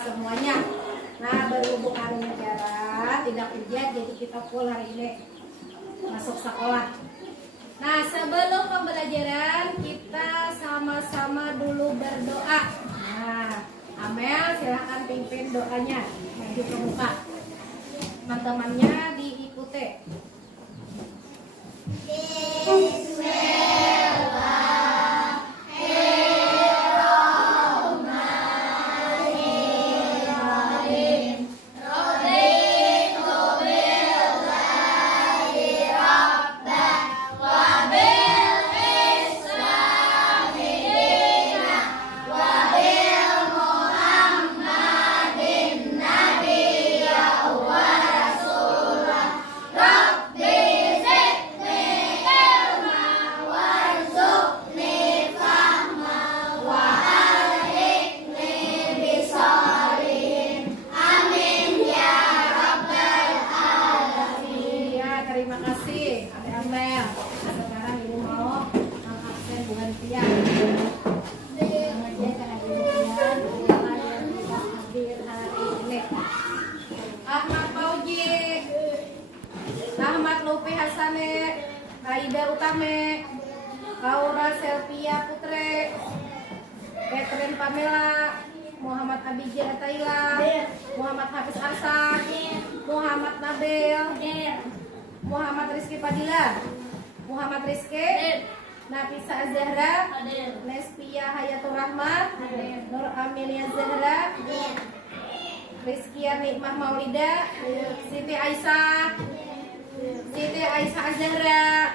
semuanya. Nah, berhubung hari negara tidak ujian, jadi kita full hari ini masuk sekolah. Nah, sebelum pembelajaran kita sama-sama dulu berdoa. Nah, Amel silahkan pimpin doanya, maju ke muka. Teman-temannya diikuti. Aida Utame, Aura Selvia Putre, Catherine Pamela, Muhammad Abijah Ataila, Muhammad Hafiz Arsa, Muhammad Nabil, Muhammad Rizky Fadila, Muhammad Rizky, Nafisa Zahra, Nespia Hayatur Rahmat, Nur Amelia Zahra, Rizkia Nikmah Maulida, Siti Aisyah, Siti Aisyah Azhara,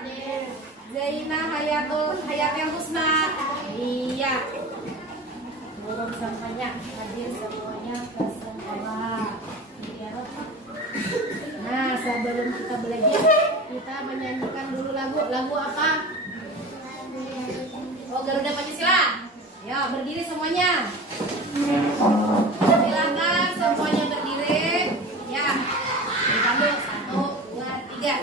Zaina Hayatul Husna. Iya, guru sampainya hadir semuanya ke sekolah. Nah, sebelum kita belajar, kita menyanyikan dulu lagu. Lagu apa? Oh, Garuda Pancasila. Ya, berdiri semuanya. Silakan semuanya berdiri. Ya, dipandu 1, 2, 3.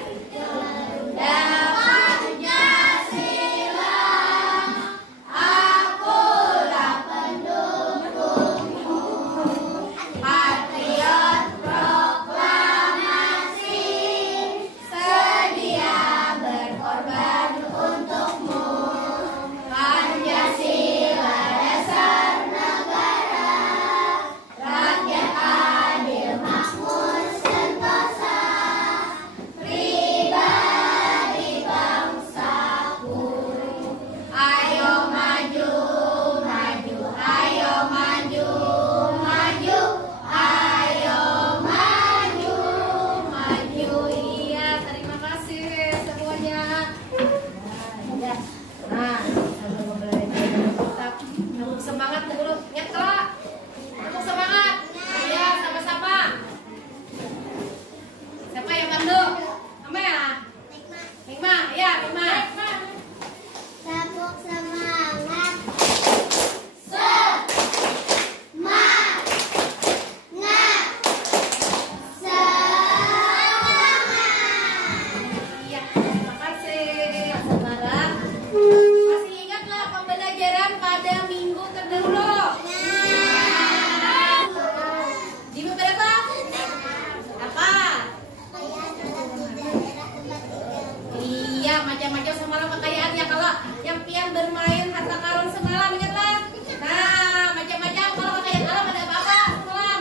Macam-macam semalam kekayaannya. Kalau yang pian bermain harta karun semalam, ingatlah. Nah, macam-macam kalau kekayaan alam ada apa-apa semalam?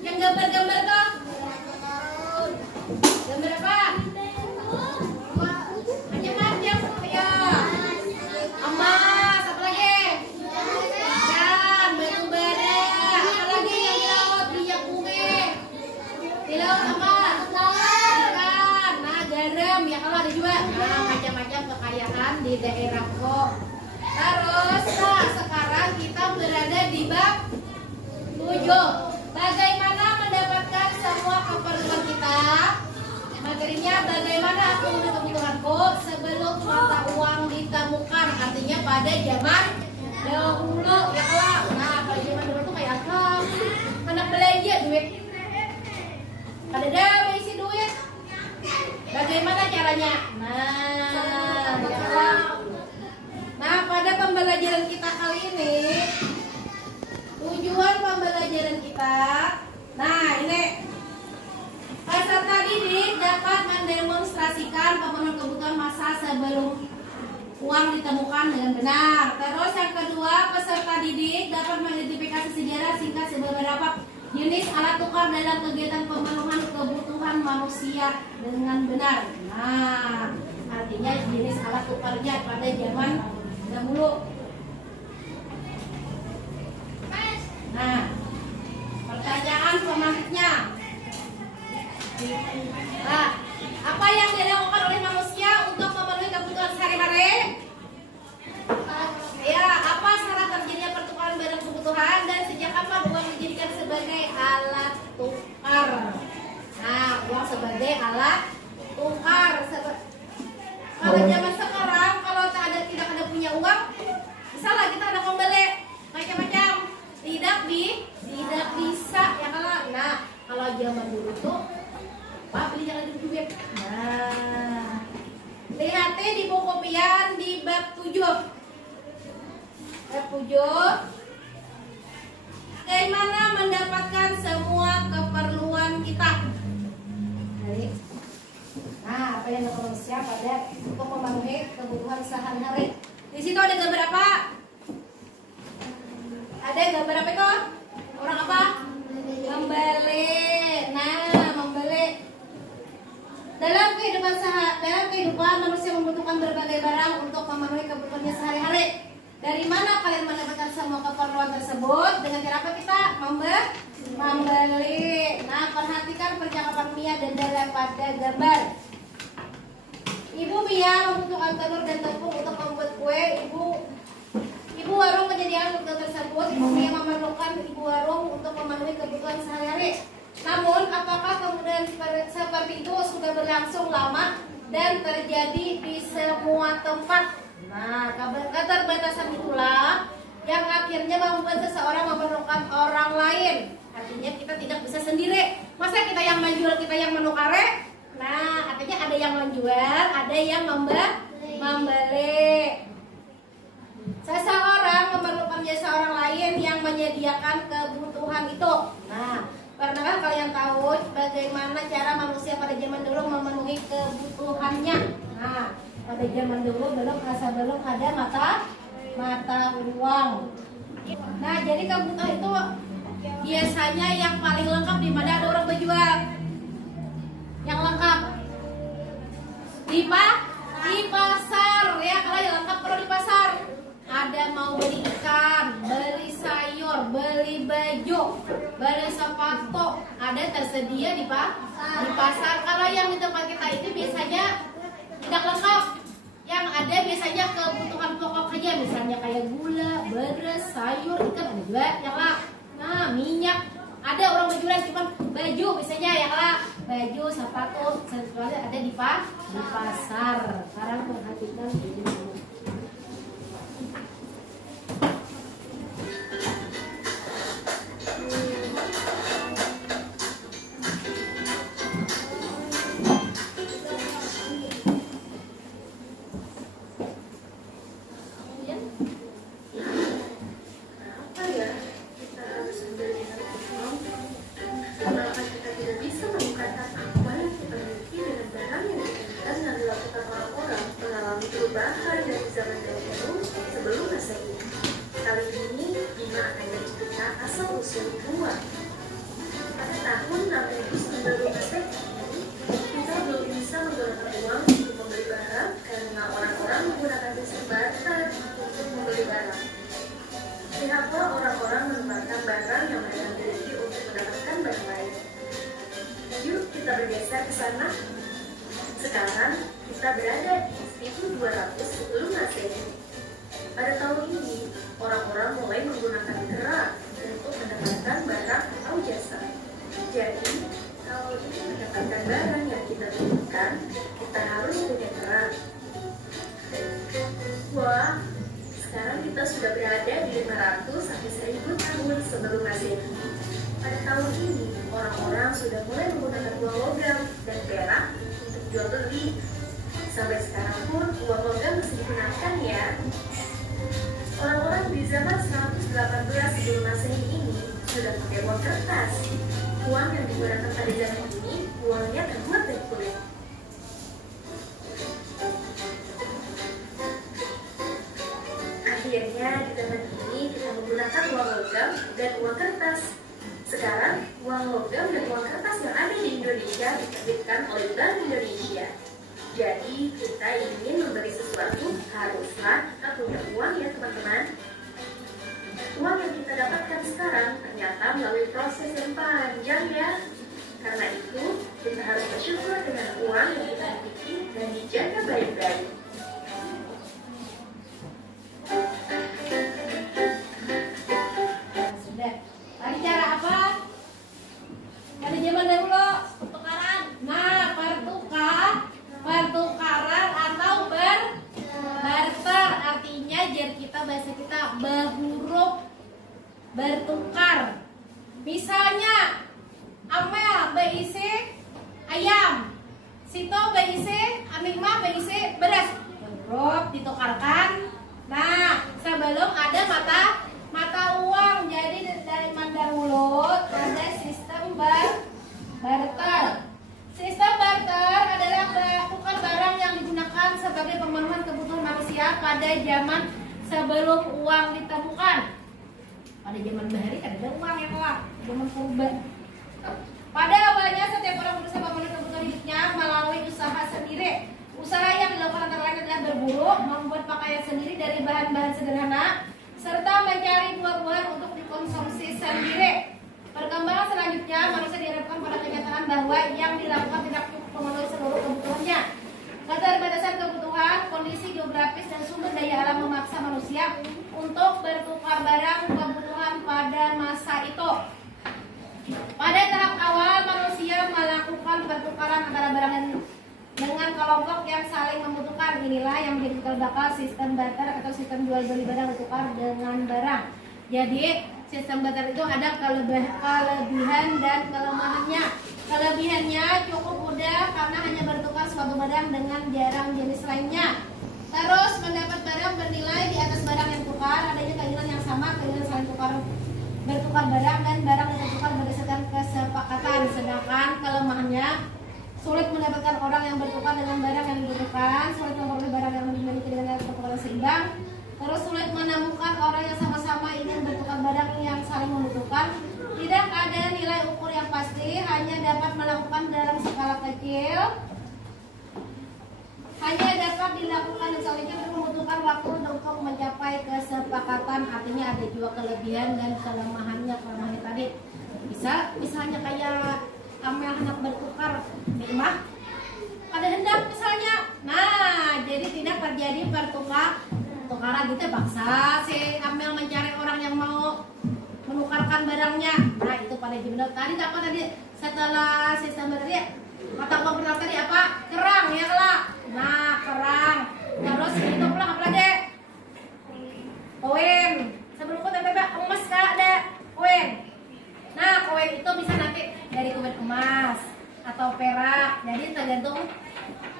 Yang gambar-gambar tuh. Gambar apa? Macam-macam ya. Emas, apa lagi? Dan batu bara. Apa lagi yang di laut? Minyak bumi. Di laut apa? Ikan. Nah, garam ya kalau ada juga. Nah, macam-macam kekayaan di daerah kok. Terus, nah sekarang kita berada di bab 7. Bagaimana mendapatkan semua keperluan kita? Materinya bagaimana aku memenuhi kebutuhanku sebelum mata uang ditemukan. Artinya pada zaman dahulu ya kalau. Nah, pada zaman dahulu tuh kayak apa? Anak belanja duit. Ada dah isi duit. Bagaimana caranya? Nah, pada pembelajaran kita kali ini tujuan pembelajaran kita. Nah, ini peserta didik dapat mendemonstrasikan pemenuhan kebutuhan masa sebelum uang ditemukan dengan benar. Terus yang kedua, peserta didik dapat mengidentifikasi sejarah singkat beberapa jenis alat tukar dalam kegiatan pemenuhan kebutuhan manusia dengan benar. Nah, artinya jenis alat tukarnya pada zaman dahulu. Nah, pertanyaan selanjutnya. Nah, apa yang dilakukan oleh manusia untuk memenuhi kebutuhan sehari-hari? Ya, apa syarat terjadinya pertukaran barang kebutuhan dan sejak kapan uang dijadikan sebagai alat tukar? Nah, uang sebagai alat tukar. Kalau zaman sekarang, kalau tidak ada punya uang, misalnya kita ada membeli macam-macam, tidak bisa ya kalau. Nah, kalau zaman dulu tuh, Pak beli jangan duit. Nah, lihat di buku pian di bab 7. Bab 7. Bagaimana mendapatkan semua keperluan kita? Nah, apa yang manusia pada untuk memenuhi kebutuhan sehari-hari. Di situ ada gambar apa? Ada gambar apa itu? Orang apa? Membeli. Nah, membeli. Dalam kehidupan manusia membutuhkan berbagai barang untuk memenuhi kebutuhannya sehari-hari. Dari mana kalian mendapatkan semua keperluan tersebut? Dengan cara apa kita membeli. Nah, perhatikan percakapan Mia dan Dara pada gambar. Ibu Mia membutuhkan telur dan tepung untuk membuat kue. Ibu warung menyediakan kebutuhan tersebut. Ibu Mia memerlukan ibu warung untuk memenuhi kebutuhan sehari-hari. Namun, apakah kemudian seperti itu sudah berlangsung lama dan terjadi di semua tempat? Nah, keterbatasan itulah yang akhirnya membuat seseorang memerlukan orang lain. Artinya kita tidak bisa sendiri. Masa kita yang menjual, kita yang menukar? Nah, artinya ada yang menjual, ada yang membeli. Seseorang memerlukan jasa orang lain yang menyediakan kebutuhan itu. Nah, pernahkah kalian tahu bagaimana cara manusia pada zaman dulu memenuhi kebutuhannya? Nah, pada zaman dulu belum ada mata uang. Nah, jadi kebutuhan itu biasanya yang paling lengkap di mana ada orang berjual. Yang lengkap di pasar ya. Kalau yang lengkap perlu di pasar. Ada mau beli ikan, beli sayur, beli baju, beli sepatu, ada tersedia di pasar. Kalau yang di tempat kita itu biasanya tidak lengkap. Yang ada biasanya kebutuhan pokok saja, misalnya kayak gula, beras, sayur, ikan ada juga yang lah. Nah, minyak ada orang berjualan cuma baju biasanya yang lah, baju, sepatu, sesuatu ada di pasar. Sekarang perhatikan ini. Perubahan dari zaman dahulu sebelum Masehi. Kali ini Bima akan bercerita asal usul buah. Pada tahun 6000 Masehi, kita belum bisa menggunakan uang untuk membeli barang karena orang-orang menggunakan sistem barter untuk membeli barang. Lihatlah orang-orang menempatkan barang yang mereka miliki untuk mendapatkan barang lain. Yuk kita bergeser ke sana. Sekarang kita berada di 1200 sebelum Masehi. Pada tahun ini, orang-orang mulai menggunakan kera untuk mendapatkan barang atau jasa. Jadi, kalau ingin mendapatkan barang yang kita butuhkan, kita harus punya kera. Wah, sekarang kita sudah berada di 500 sampai 1000 tahun sebelum Masehi. Pada tahun ini, orang-orang sudah mulai menggunakan uang logam dan perak untuk jual beli. Sampai sekarang pun uang logam masih digunakan ya. Orang-orang di zaman 118 sebelum Masehi ini uang kertas. Uang yang digunakan pada zaman ini, uangnya terbuat dari kulit. Akhirnya di zaman ini kita menggunakan uang logam dan uang kertas. Sekarang, uang logam dan uang kertas yang ada di Indonesia diterbitkan oleh Bank Indonesia. Jadi, kita ingin memberi sesuatu, haruslah kita punya uang ya teman-teman. Uang yang kita dapatkan sekarang ternyata melalui proses yang panjang ya. Karena itu, kita harus bersyukur dengan uang yang kita miliki dan dijaga baik-baik. Sudah. Tadi cara apa? Pada zaman dahulu pertukaran. Nah, pertukaran atau barter, artinya jar kita, bahasa kita berhuruf bertukar. Misalnya Amel berisi ayam, Sito berisi, Amigma berisi beras. Huruf ditukarkan. Nah, sebelum ada mata uang, jadi dari dahulu ada sistem barter. Sistem barter adalah tukar barang yang digunakan sebagai pemenuhan kebutuhan manusia pada zaman sebelum uang ditemukan. Pada zaman bahari kan ada uang ya Pak, zaman purba. Pada awalnya setiap orang berusaha memenuhi kebutuhan hidupnya melalui usaha sendiri. Usaha yang dilakukan antara lain adalah berburu, membuat pakaian sendiri dari bahan-bahan sederhana, serta mencari buah-buahan untuk dikonsumsi sendiri. Perkembangan selanjutnya, manusia dihadapkan pada kenyataan bahwa yang dilakukan tidak cukup memenuhi seluruh kebutuhannya. Keterbatasan kebutuhan, kondisi geografis, dan sumber daya alam memaksa manusia untuk bertukar barang kebutuhan pada masa itu. Pada tahap awal, manusia melakukan pertukaran antara barang dengan kelompok yang saling membutuhkan. Inilah yang menjadi cikal bakal sistem barter atau sistem jual beli barang bertukar dengan barang. Jadi sistem barter itu ada kelebihan dan kelemahannya. Kelebihannya cukup mudah karena hanya bertukar suatu barang dengan jarang jenis lainnya. Terus mendapat barang bernilai di atas barang yang tukar, adanya keinginan yang sama, keinginan saling bertukar barang dan barang yang tertukar berdasarkan kesepakatan. Sedangkan kelemahannya, sulit mendapatkan orang yang bertukar dengan barang yang dibutuhkan, sulit memperoleh barang yang memiliki dengan pertukaran seimbang, terus sulit menemukan orang yang sama-sama ingin bertukar barang yang saling membutuhkan, tidak ada nilai ukur yang pasti, hanya dapat melakukan dalam skala kecil, hanya dapat dilakukan sekaligus membutuhkan waktu untuk mencapai kesepakatan. Artinya ada juga kelebihan dan kelemahannya. Kelemahannya tadi misalnya kayak Amel hendak bertukar nikmah pada hendak misalnya, nah jadi tidak terjadi pertukaran gitu paksa si Amel mencari orang yang mau menukarkan barangnya. Nah itu pada jumlah tadi apa tadi setelah sistem tadi kata uang pertama tadi apa? Kerang ya lah. Nah kerang terus itu pulang apa lagi? Koin. Sebelum itu emas kak ada koin. Nah koin itu bisa nanti dari koin emas atau perak, jadi tergantung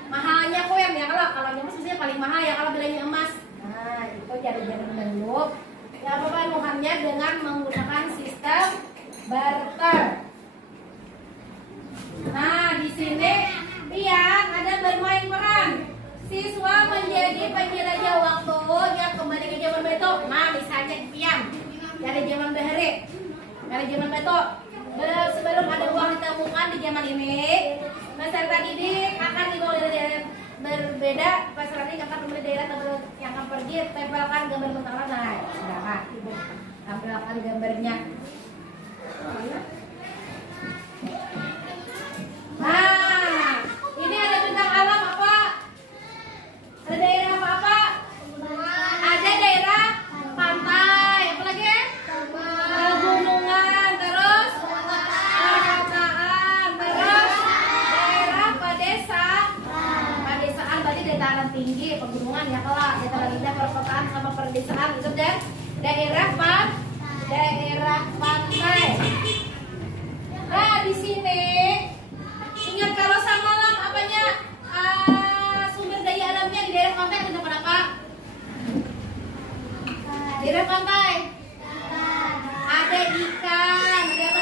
mahalnya koin ya. Kalau emas biasanya paling mahal ya kalau belinya emas. Nah itu jadi dulu ya pemenuhannya dengan menggunakan sistem barter. Nah di sini Pian ada bermain peran. Siswa menjadi penjelajah waktu yang kembali ke zaman Beto. Nah misalnya Pian dari zaman Bahari, dari zaman Beto. Sebelum ada uang ditemukan di zaman ini, peserta didik akan dibawa dari daerah berbeda. Peserta didik akan kembali daerah yang akan pergi, tempelkan gambar bentar lain. Nah, tampilkan gambarnya. Nah, ini ada bintang alam apa? Ada daerah apa? Ada daerah pantai, apa lagi? Pegunungan, terus perkotaan, terus daerah pedesaan berarti dataran tinggi, pegunungan ya kelak, dataran rendah, perkotaan sama perdesaan itu dan daerah pantai. Nah di sini ingat kalau Samalang apanya sumber daya alamnya di daerah pantai ada apa? Daerah pantai ada ikan, ada apa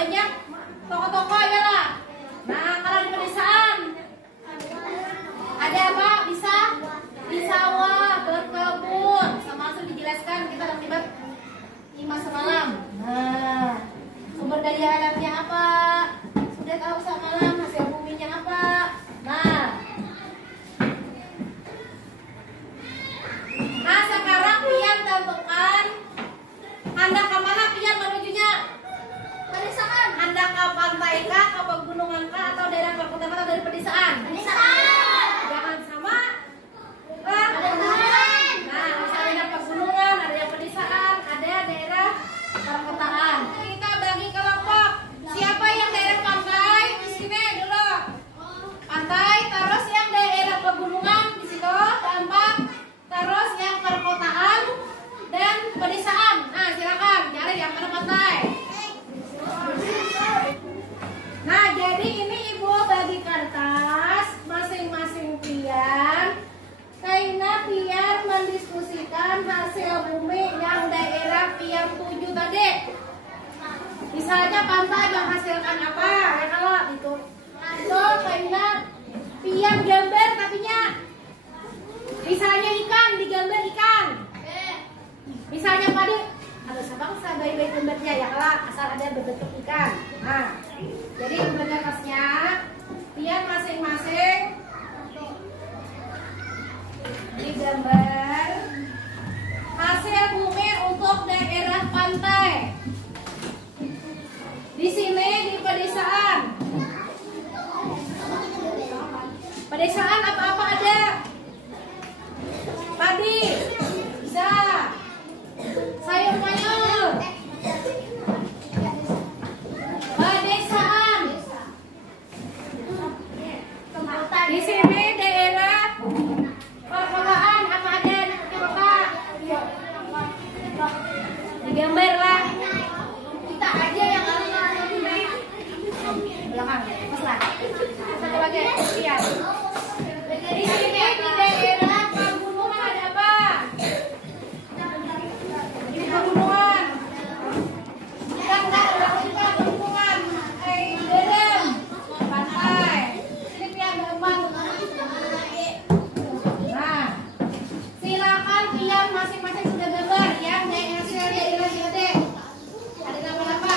banyak toko-toko ya lah. Nah, kalau di pedesaan ada apa? Bisa di sawah, berkebun. Sama langsung dijelaskan kita terlibat 5 semalam. Nah, sumber daya alamnya apa? Sudah tahu semalam hasil buminya apa? Nah, sekarang pian tentukan hendak ke mana pian menujunya? Pedesaan. Hendak ke pantai kah, ke pegunungan kah, atau daerah perkotaan atau dari pedesaan? Pedesaan. Jangan sama. Nah, misalnya ada pegunungan, ada yang pedesaan, ada daerah perkotaan. Kita bagi kelompok. Siapa yang daerah pantai di sini dulu? Pantai, terus yang daerah pegunungan di situ tampak, terus yang perkotaan dan pedesaan. Nah, silakan cari yang mana pantai. Nah, jadi ini ibu bagi kertas masing-masing pian. Kaina pian mendiskusikan hasil bumi yang daerah pian tuju tadi. Misalnya pantai menghasilkan apa? Ya kalau itu. So, kaina pian gambar tapinya. Misalnya ikan, digambar ikan. Misalnya padi, ada sabangsa bayi-bayi gambarnya ya kalau asal ada berbentuk ikan. Nah, jadi kertasnya pian masing-masing digambar hasil bumi untuk daerah pantai. Di sini di pedesaan. Pedesaan apa-apa ada. Padi, bisa. Sayur mayur. Pedesaan. Di sini daerah perkotaan apa ada di kota? Digambar lah. Kita aja yang belakang, pas lah. Satu lagi, lihat. Di sini di daerah pegunungan ada apa? Di pegunungan. Enggak pegunungan. Derem, pantai. Sini pian gambar. Nah, silakan pian masing-masing sudah gambar yang hasil daerah gede. Ada nama-nama.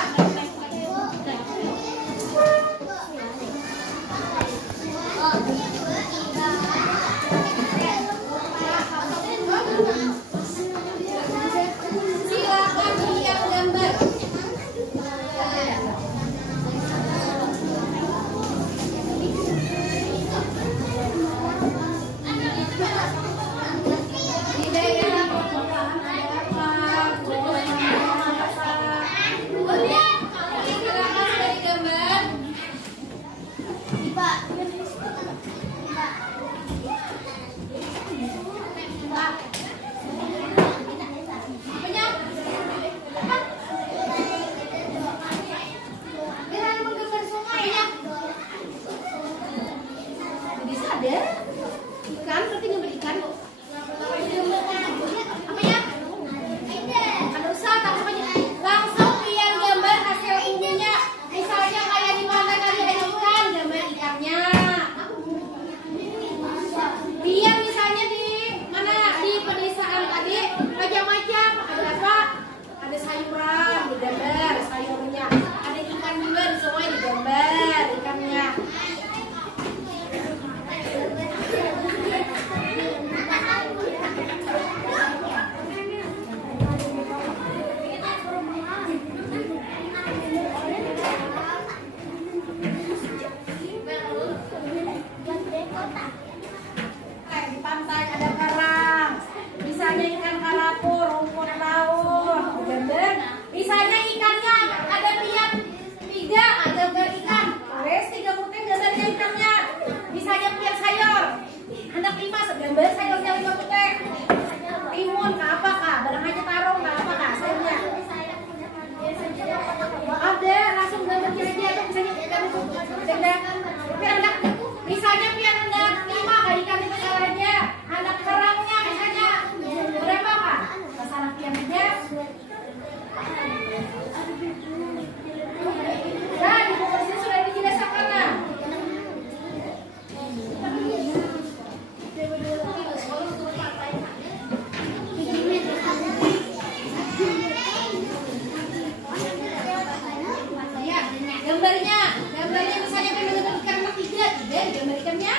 Gambarnya misalnya pengen ikan anak tiga digambar ikannya.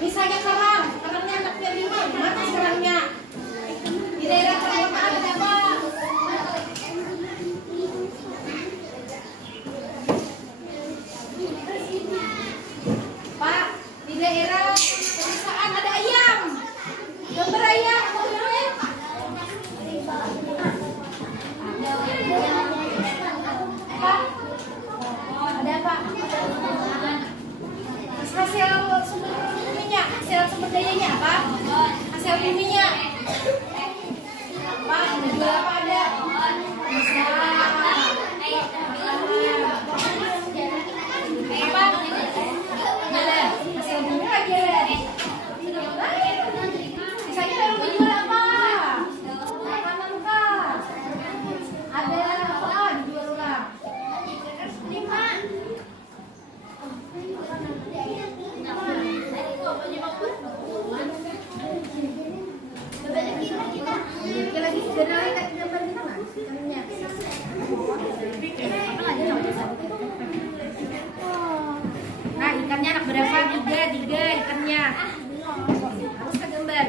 Misalnya kerangnya anak lima, mana kerangnya? Di daerah perkotaan ada apa? Pak, di daerah pedesaan ada ayam. Gambar ayam, apa namanya? Ada apa? Hasil sumber dayanya apa? Hasil buminya apa? Jual apa ada? Bisa apa? Ada hasil bumi lagi ada. Misalnya baru menjual apa? Makanan kah? Ada apa? Dijual ulang. Nah, ikannya anak berapa? Tiga ikannya. Harus kegambar.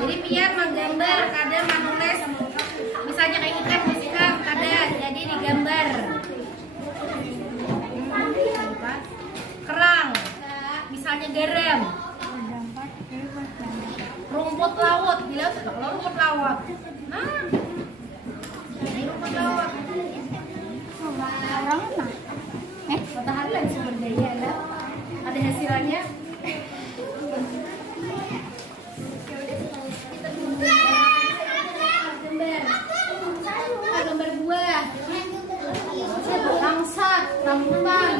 Jadi biar menggambar kadang menulis misalnya kayak ikan musikam kadang jadi digambar. Kerang misalnya garam. Rumput laut bila kalau rumput laut. Nah, ini rumput laut. Matahari lagi sumber daya ada hasilnya. Gambar buah, langsat, rambutan.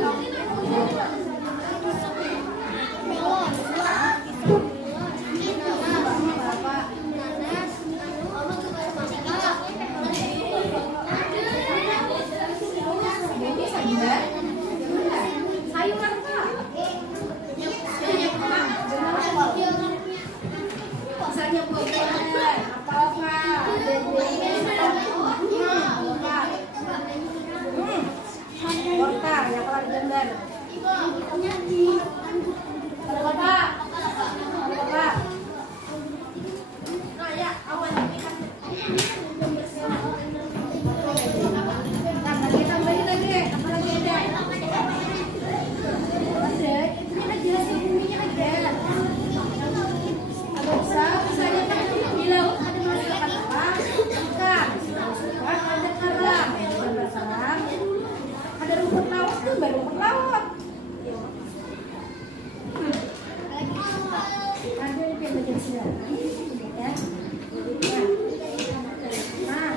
Sayuran kah? Misalnya buah-buahan apa-apa. Wortel yang kalau digambar. Ada bapak. Nah ya, awan. Tambahin lagi, apa lagi ada? Itu aja, buminya aja. Agak besar, misalnya kan di laut ada masakan apa? Ikan, ada kerang, gambar kerang. Ada rumput laut tuh, baru rumput laut. Ada yang bagian sini, ya. Nah,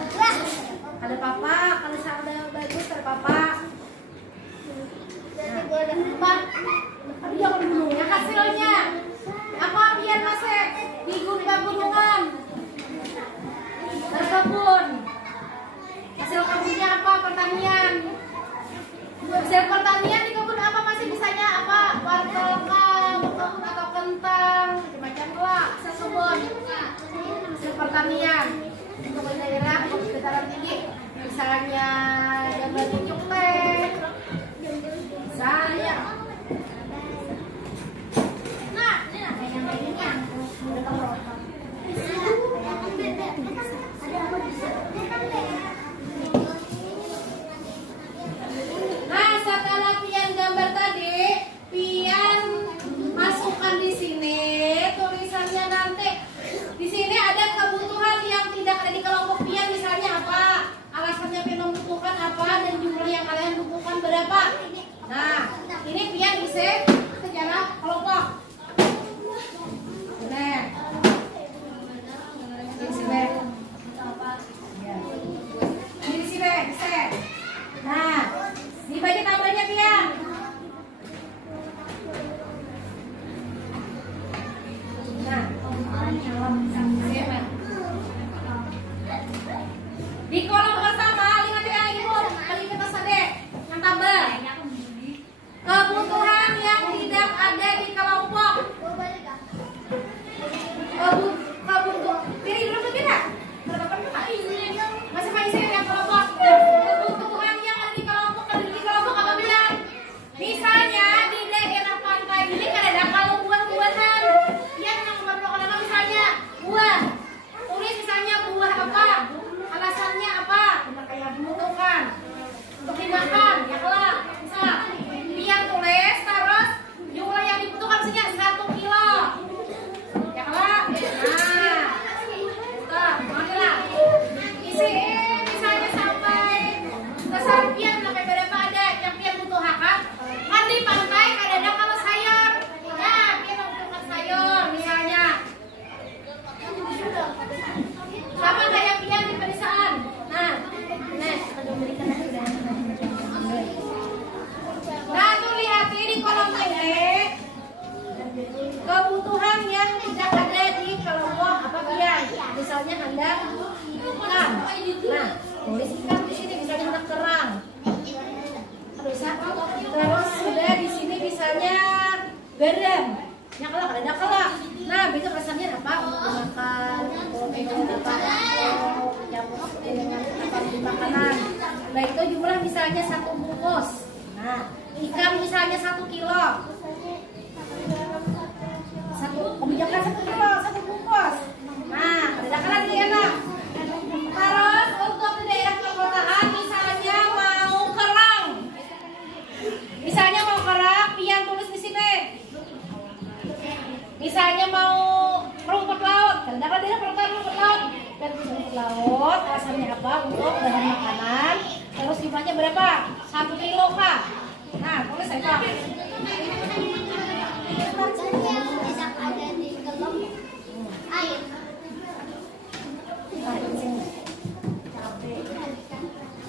ada papa, kalau ada bagus ada papa. Tapi jangan dulu. Yang hasilnya apa biar masih di gunungan berkebun. Hasil kebunnya apa? Pertanian. Hasil pertanian di kebun apa masih bisanya apa? Wortel atau kentang, macam lah. Hasil kebun. Hasil pertanian. Untuk daerah dataran tinggi, misalnya gambar cucuk teh. Saya. Nah, yang ini yang nah, setelah pian gambar tadi, pian masukkan di sini tulisannya nanti. Di sini ada kebutuhan yang tidak ada di kelompok pian, misalnya apa? Alasannya pian membutuhkan apa dan jumlah yang kalian butuhkan Tulis ikan di sini misalnya anak kerang. Terus sudah di sini misalnya garam. Yang kelak ada kelak. Nah, itu rasanya apa untuk dimakan, untuk campur dengan apa makanan. Nah, itu jumlah misalnya 1 bungkus. Nah, ikan misalnya 1 kilo. Kebijakan 1 kilo, 1 bungkus. Nah, bedakan lagi enak. Terus untuk di daerah perkotaan misalnya mau kerang. Misalnya mau kerang, pian tulis di sini. Misalnya mau rumput laut, bedakan daerah perkotaan rumput laut. Dan rumput laut alasannya apa? Untuk bahan makanan. Terus jumlahnya berapa? 1 kilo kah? Nah, tulis apa?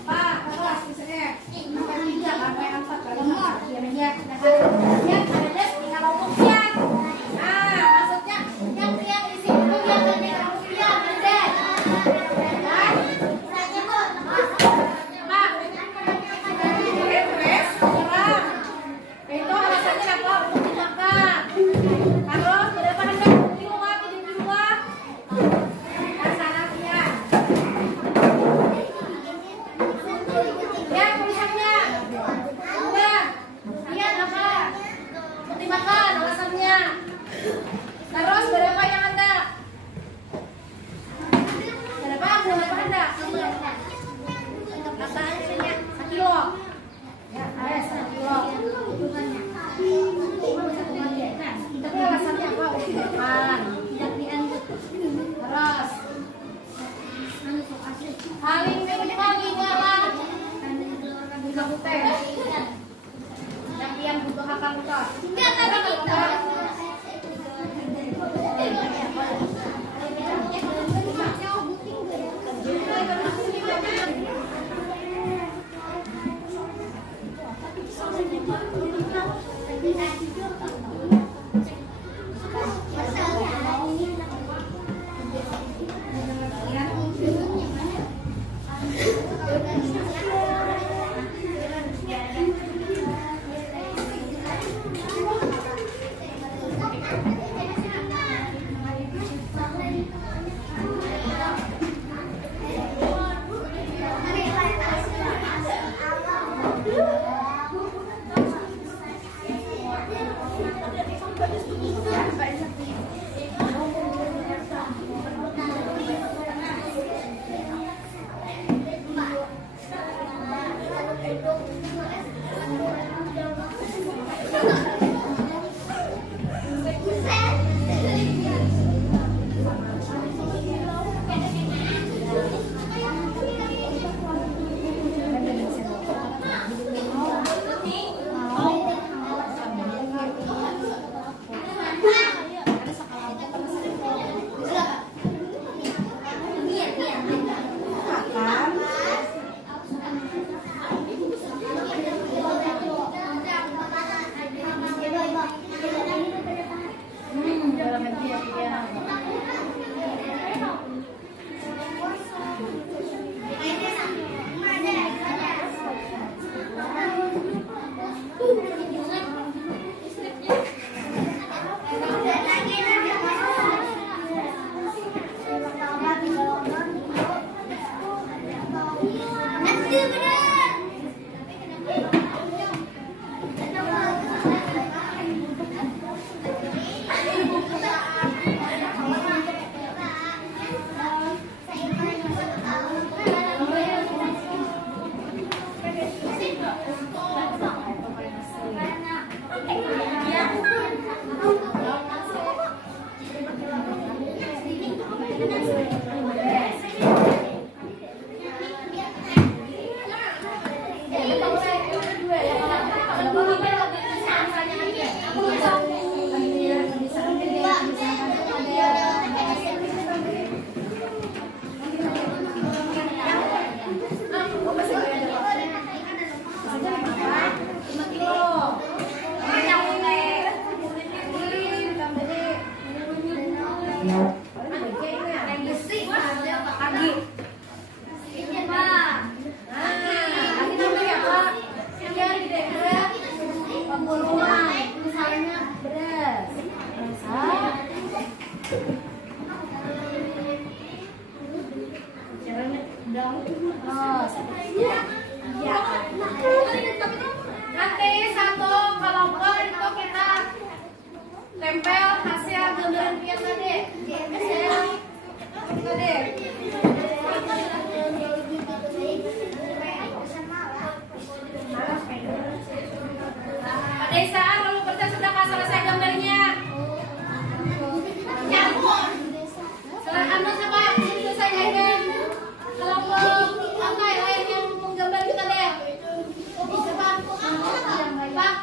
Pak, kelas misalnya makan 3 sampai 4 kali ya, ada tinggal lomboknya. Nah, maksudnya yang di sini tuh biasanya rupiah, ada. Pak, kurang. Itu alasannya apa? Untuk dimakan. Terus berapa harga? Dijual, dijual. Alasannya. Ya, tulisannya. Udah. Iya, apa? Untuk dimakan alasannya. Terus berapa yang ada? Berapa Anda? Kata isinya 1 kilo. Ya, ada 1 kilo. Tapi alasannya apa? Untuk makan. Terus paling lah juga putih. Yang butuh akan buka. puluhan. Misalnya beras. Nanti satu kelompok itu kita tempel hasil gambaran pian tadi. Pada saat lalu kerja sudah selesai gambarnya. Anu siapa? Selesai gambar. Kelompok apa lain yang menggambar kita deh? Pak.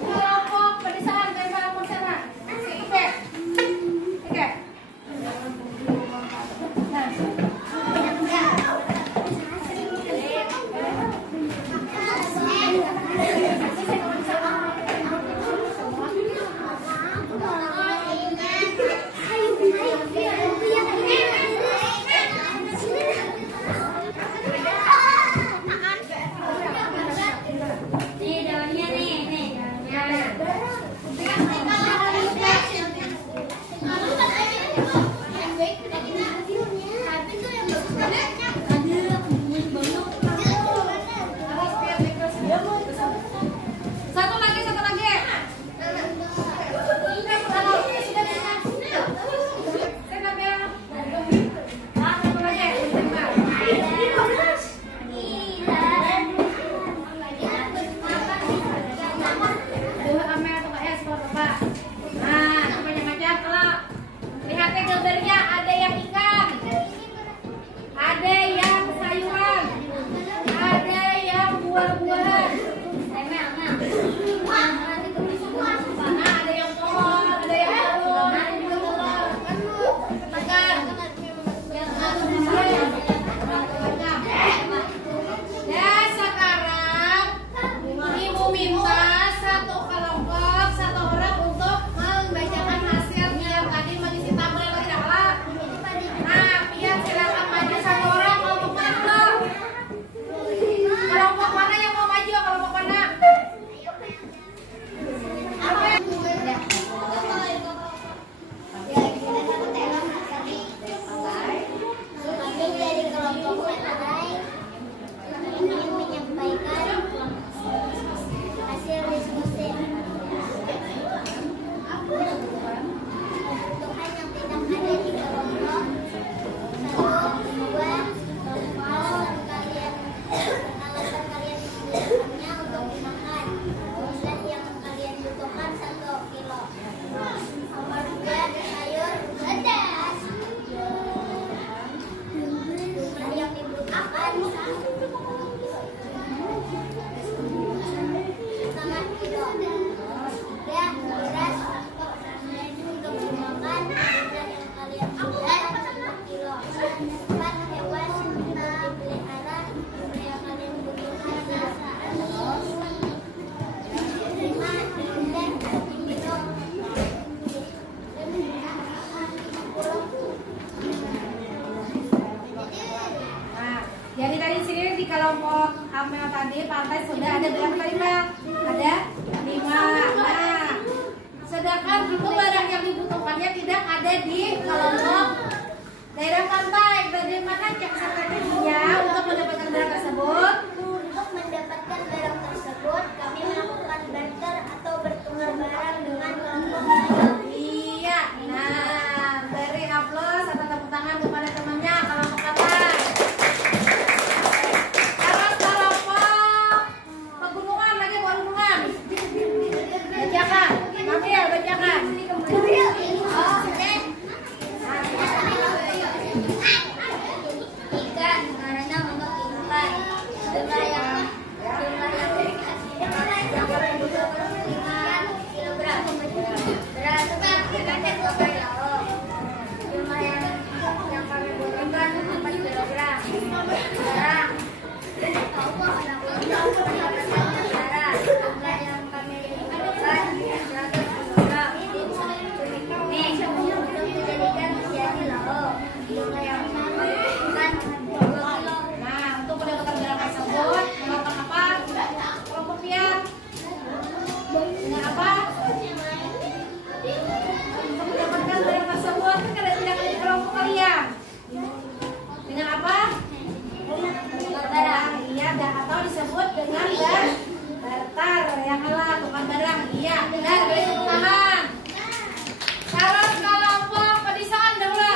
Kelompok pedesaan tempel persana. Oke. Oke. Jadi tadi sini di kelompok Amel tadi pantai sudah ada berapa tadi Pak? Ada 5. Nah, sedangkan itu barang yang dibutuhkannya tidak ada di kelompok daerah pantai. Bagaimana cek strateginya untuk mendapatkan barang tersebut? Untuk mendapatkan barang tersebut, kami melakukan barter atau bertukar barang dengan kelompok lain. Iya. Nah, beri aplaus atau tepuk tangan kepada temannya kelompok pantai. Bacakan. Ikan karena untuk ikan jumlah yang dibutuhkan 5 kilogram. Beras 2 kilo. Jumlah yang kami butuhkan 4 kilogram. Garam jumlah yang kami butuhkan dan beri tepuk tangan. Terus kelompok pedesaan dahulu.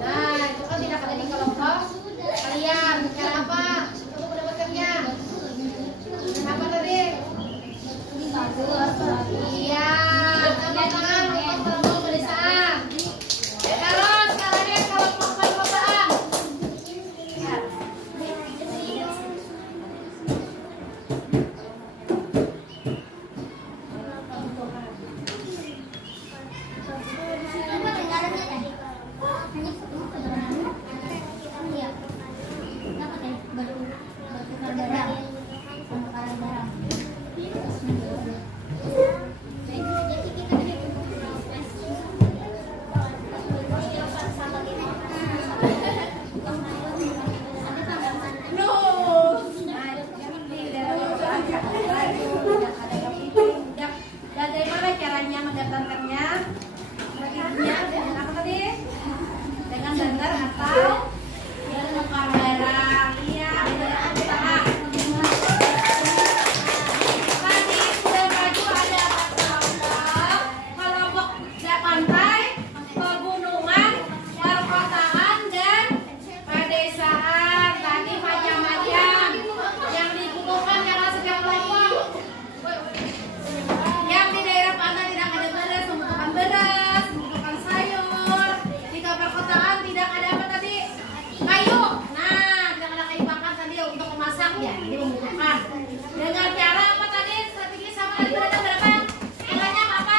Nah, itu kan tidak ada di kelompok kalian. Cara apa untuk mendapatkannya? Apa tadi? Iya, tepuk tangan untuk kelompok pedesaan. Terus kalian kelompok perkosaan. Dan dari mana caranya mendaftarkannya? Dengan apa tadi? Dengan daftar atau menukar barang. Iya, dengan usaha. Tadi sudah maju ada kelompok pantai, pegunungan, perkotaan, dan pedesaan. Tadi macam-macam yang digunakan karena setiap kelompok. Yang di daerah pantai tidak ada beras, membutuhkan sayur. Di perkotaan tidak ada apa tadi? Kayu. Nah, tidak ada kayu bakar tadi untuk memasak ya. Jadi membutuhkan. Dengan cara apa tadi? Strategi sama tadi berapa? Caranya apa?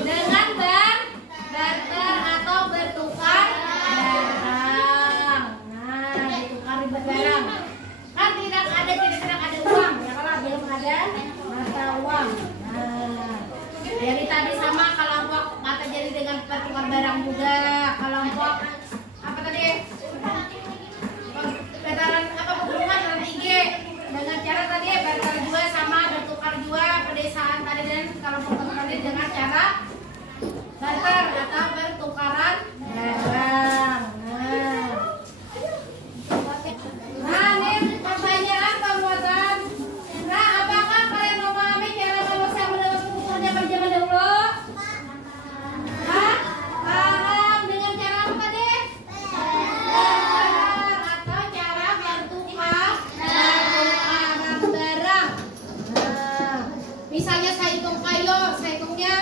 Dengan barter atau bertukar barang. Nah, ditukar barang. Kan tidak ada uang ya, kalau belum ada mata uang. Nah, jadi tadi sama kelompok mata jadi dengan pertukar barang juga. Kelompok apa tadi? Veteran apa pegunungan dan IG dengan cara tadi barter juga sama bertukar juga. Pedesaan tadi dan kelompok tadi dengan cara barter atau bertukaran barang. Nah, ini pertanyaan pembuatan. Nah, apakah kalian memahami cara manusia mendapat kebutuhannya pada zaman dahulu? Hah? Paham dengan cara apa tadi? Atau cara bertukar barang. Nah, misalnya saya hitung kayu, saya hitungnya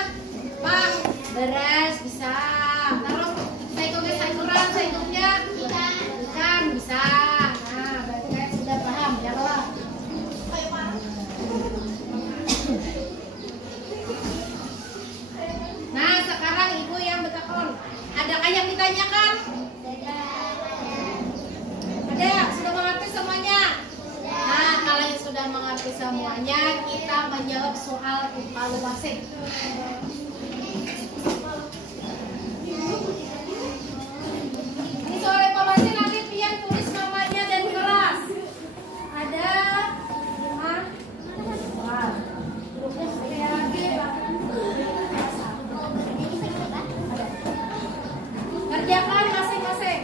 Pak, beras bisa. Terus saya hitungnya sayuran, saya hitungnya ikan bisa. Nah, berarti kalian sudah paham ya kalau. Nah, sekarang ibu yang bertakon, adakah yang ditanyakan? Ada, sudah mengerti semuanya? Nah, kalau yang sudah mengerti semuanya, kita menjawab soal evaluasi. Ini soal evaluasi nanti pian tulis namanya dan kelas. Ada 5 soal. Grupnya sekali lagi. Kerjakan masing-masing.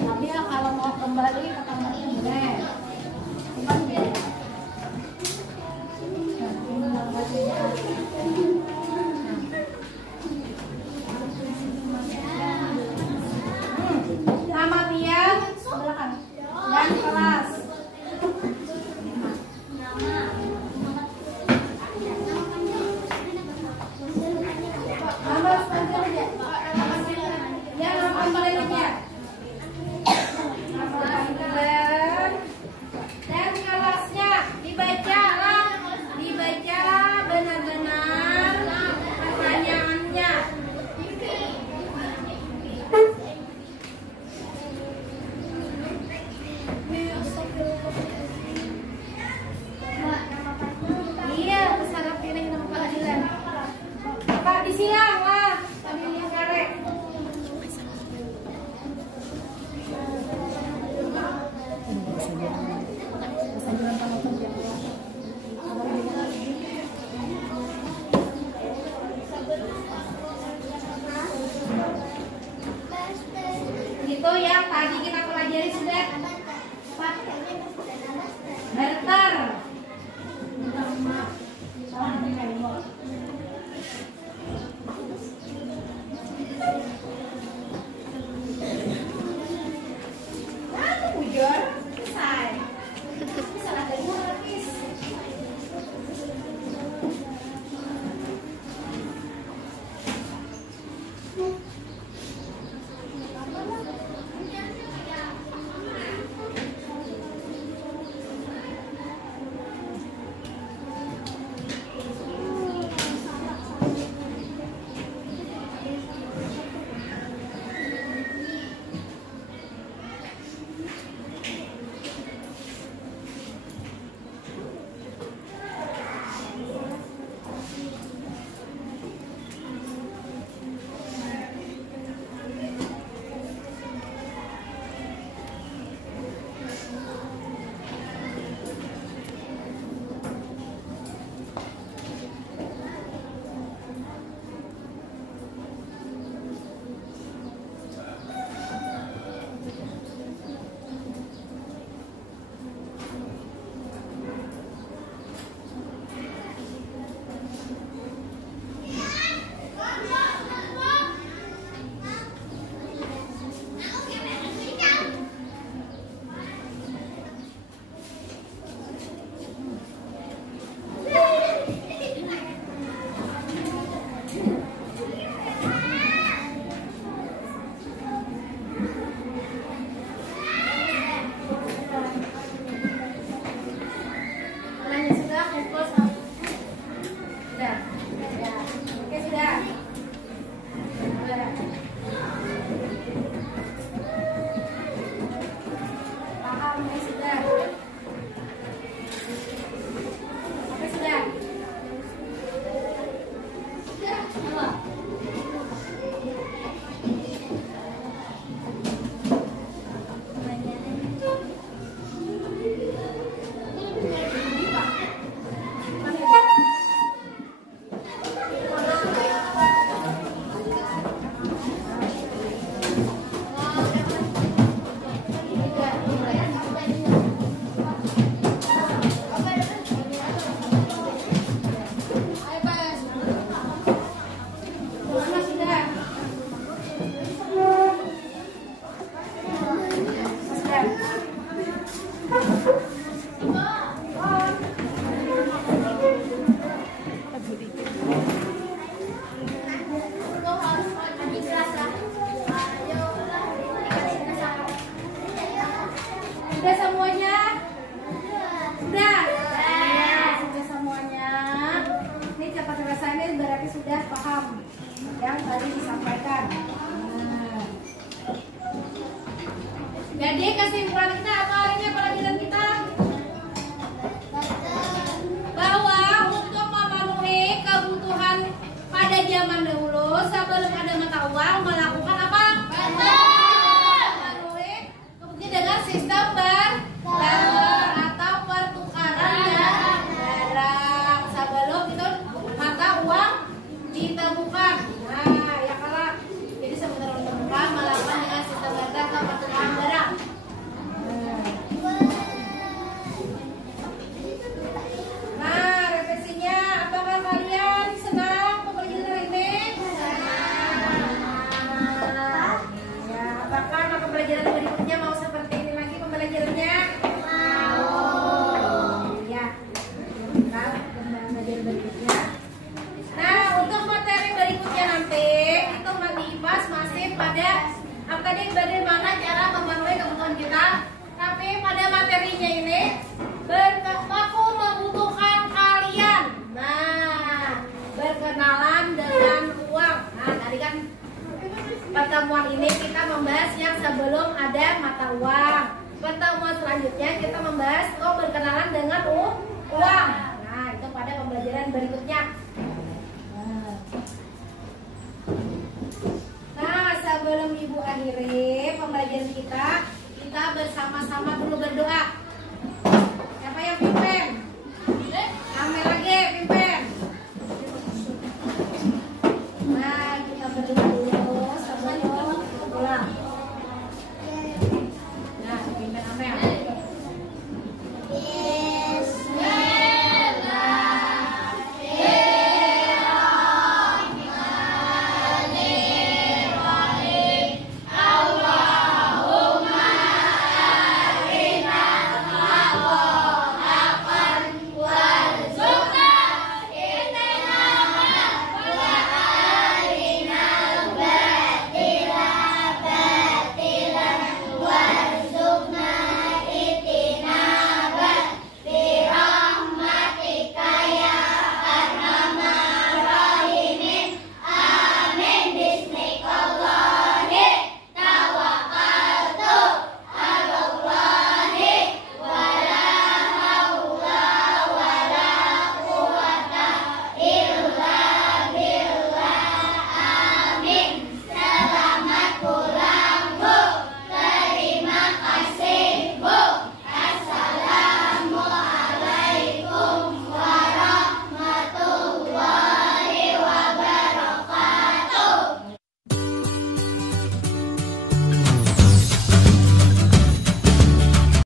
Tapi ya kalau mau kembali ke kamar ini, silang lah, sambil lihat karek. Itu yang tadi kita pelajari sudah. Barter. Bujur, selesai. Bisa ada habis. Sudah semuanya? Sudah? Sudah semuanya. Ini cepat rasanya berarti sudah paham yang tadi disampaikan. Jadi kesimpulan kita apa hari ini pelajaran kita? Bahwa untuk memenuhi kebutuhan pada zaman dahulu sebelum ada mata uang melakukan apa? Memenuhi kebutuhan dengan sistem barter atau pertukaran barang sebelum itu mata uang ditemukan. Nah, ya kalah. Jadi sebelum ditemukan melakukan dengan sistem barter atau pertukaran barang. Nah, revisinya, apakah kalian senang pembelajaran ini? Ya, apakah maka pembelajaran berikutnya mau seperti ini lagi pembelajarannya? Ya, kan pembelajaran berikutnya. Nah, untuk materi berikutnya nanti itu dibahas masih pada apa tadi bagaimana cara memenuhi kebutuhan kita. Tapi pada materinya ini aku membutuhkan kalian. Nah, berkenalan dengan uang. Nah, tadi kan pertemuan ini kita membahas yang sebelum ada mata uang. Pertemuan selanjutnya kita membahas berkenalan dengan uang. Nah, itu pada pembelajaran berikutnya. sama-sama dulu berdoa. Siapa yang pimpin? Rame lagi pimpin. Nah, kita berdoa.